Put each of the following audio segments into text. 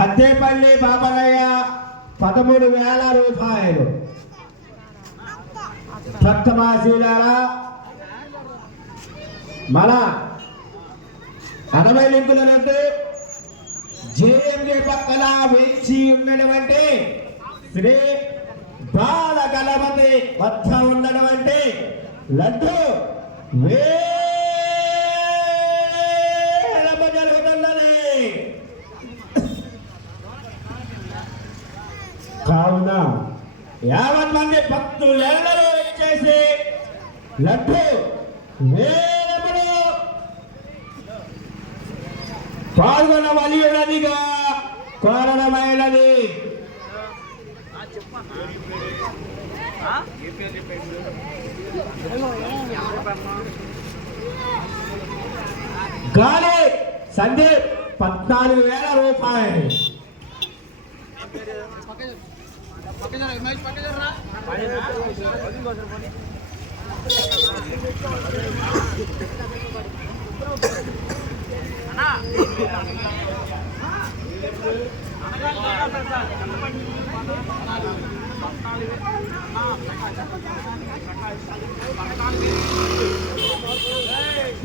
అద్దెపల్లి బాబలయ్య పదమూడు వేల రూపాయలు. సప్తమాసీలారా మన అనవై లింకులనంటూ జేఎంఏ పక్కన వేచి ఉన్నటువంటి శ్రీ బాల గణపతి వద్ద ఉన్నటువంటి లడ్డు. వే జరుగుతున్నది కావున యాభై మంది భక్తులెల్లరూ వచ్చేసి లడ్డు పాల్గొన వలియుడదిగా కోరడమైనది గాలి సందీప్ పద్నాలుగు వేల రూపాయలు.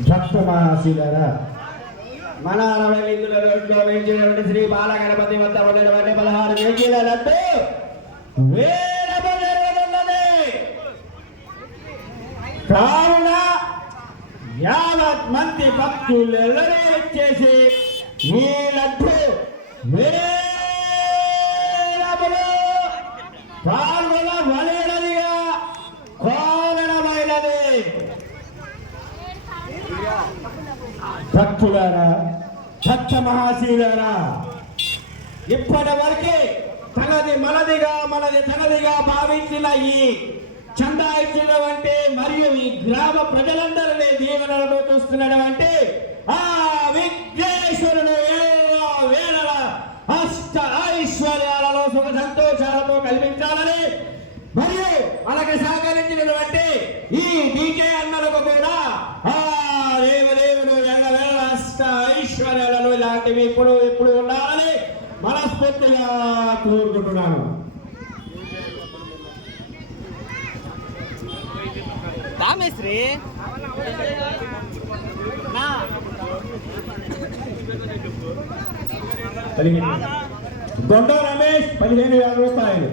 భక్తమాసీలరా మన అరవై లింగుల రోడ్లో వేయించినటువంటి శ్రీ బాలగణపతి వద్ద ఉన్నటువంటి పదహారు వేయించినట్టు వేలము జరుగుతున్నది కావున యావత్ మంది భక్తులెల్లరూ వచ్చేసి ఈ లడ్డు వేలములు పాల్గొన వలేనదిగా కోరడమైనది. భక్తులారా సత్య మహాశీలారా ఇప్పటి వరకే తనది మనదిగా మనది తనదిగా భావించిన ఈ చందా ఇచ్చినటువంటి మరియు ఈ గ్రామ ప్రజలందరినీ దీవెనలతో చూస్తున్నటువంటి ఆ విఘ్నేశ్వరుడు వేళల అష్ట ఐశ్వర్యాలలో సుఖ సంతోషాలతో కల్పించాలని మరియు అలాగే సహకరించినటువంటి ఈ డీకే అన్నలకు కూడా ఆ దేవదేవుడు ఎల్లవేళ అష్ట ఐశ్వర్యాలలో ఇలాంటివి ఇప్పుడు ఇప్పుడు ఉండాలని మనస్ఫూర్తిగా కోరుకుంటున్నాను. రామేశ్రీ. దొండ రమేష్ పదిహేను వేల రూపాయలు.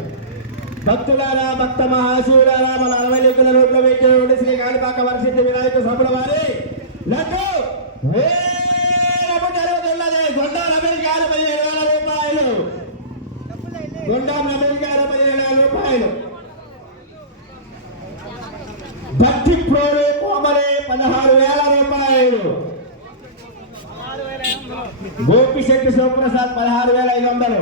భక్తులారా భక్త మహాశివులారా మన అరవై లెక్కల రోడ్లో వేచినటువంటి శ్రీ కాళిపాక వరసిద్ధి వినాయక స్వాముల వారి. లడ్డు గొండ రమేష్ గారు పదిహేను వేల గొండ రమేష్ గారు పదిహేను వేల రూపాయలు. భక్తి ప్రోరే కోమరే పదహారు వేల రూపాయలు. గోపిశెట్టి శివప్రసాద్ పదహారు వేల ఐదు వందలు.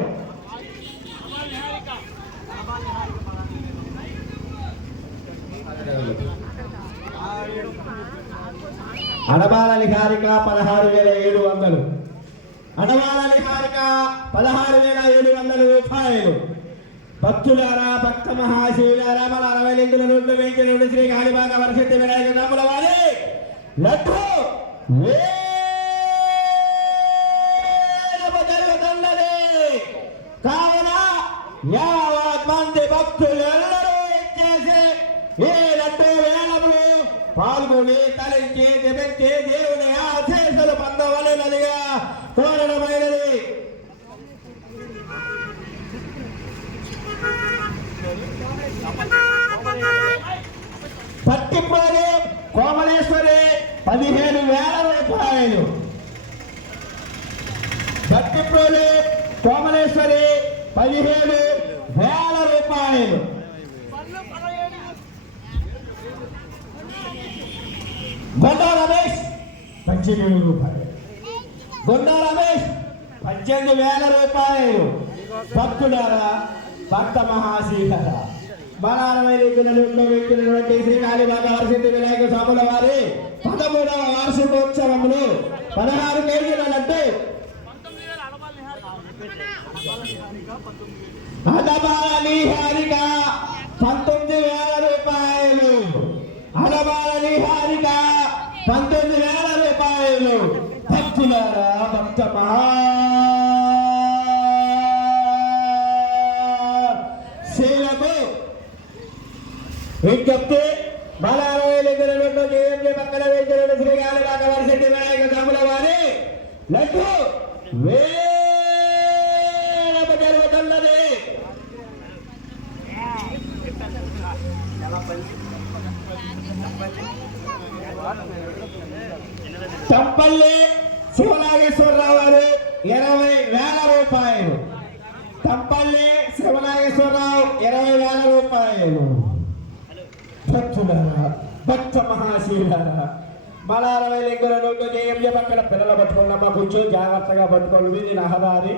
అడబాల నిహారిక పదహారు వేల ఏడు వందలు. అడవాలని హారిక పదహారు వేల ఏడు వందల రూపాయలు. భక్తులారా భక్త మహాశివులారా మన అరవై లింగుల రోడ్లు వేయించిన శ్రీ కాళిబాగ వరసెత్తి వినాయక రాముల వారి లడ్డు జరుగుతున్నది కావున యావత్ మంది భక్తులు ఇచ్చేసి ఈ లడ్డు వేలములు పాల్గొని తలించి దిపించి దేవుని ఆశీస్సులు పొందవలనదిగా కోరడమైనది. పట్టిపోయి కోమలేశ్వరి పదిహేను వేల రూపాయలు. పట్టిపోయి కోమలేశ్వరి పదిహేను వేల రూపాయలు. గొండా రమేష్ పద్దెనిమిది రూపాయలు. గొండా రమేష్ పద్దెనిమిది వేల రూపాయలు. భక్తుడారా భక్త మహాశీలర మన అరవై రీతులలో శ్రీ కాళీబాబా వరసిద్ధి వినాయక స్వాముల వారి పదమూడవ వార్షికోత్సవములు పదహారు కేజీలంటే లడ్డు అడబాల పంతొమ్మిది వేల రూపాయలు. అడబాల హారిక పంతొమ్మిది వేల రూపాయలు. భక్తులారా భక్తమా శీలము విజ్ఞప్తి బలాలయంలో జేఎంజే పక్కన వేయించిన శ్రీకాళ భగవర్శెట్టి వినాయక స్వాముల వారి లడ్డు. జరుగుతున్నది. తంపల్లి శివనాగేశ్వరరావు గారు ఇరవై వేల రూపాయలు. తంపల్లి శివనాగేశ్వరరావు ఇరవై వేల రూపాయలు. భక్తులారా భక్త మహాశీలారా అరవై లింగుల నోటు జేఎంజే పక్కన పిల్లలు పట్టుకున్నమ్మా కొంచెం జాగ్రత్తగా పట్టుకోవాలి ఇది రహదారి.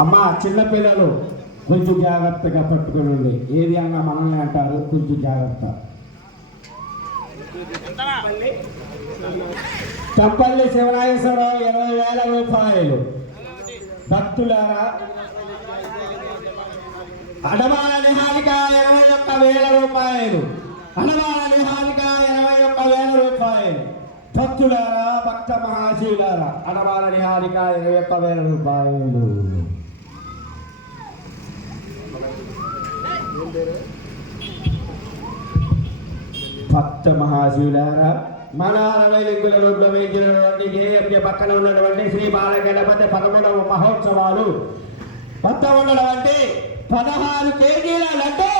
అమ్మా చిన్నపిల్లలు కొంచెం జాగ్రత్తగా పట్టుకోండి. ఏది అన్నా మనల్ని అంటారు కొంచెం జాగ్రత్త. చంపల్లి శివనాగేశ్వరరావు ఇరవై వేల రూపాయలు. భక్తులారా అడవాల నిహారిక ఇరవై ఒక్క వేల రూపాయలు. అడవాల నిహారిక ఇరవై ఒక్క వేల రూపాయలు. భక్తులారా భక్త మహాశివులారా అడవాల నిహారిక ఇరవై ఒక్క వేల రూపాయలు. భక్త మహాశివులారా మన అరవై లింగుల రోడ్లో వేయించినటువంటి జేఎంజే పక్కన ఉన్నటువంటి శ్రీ బాలగణపతి పదమూడవ మహోత్సవాలు. మొత్తం ఉండడం అంటే పదహారు కేజీల లడ్డు.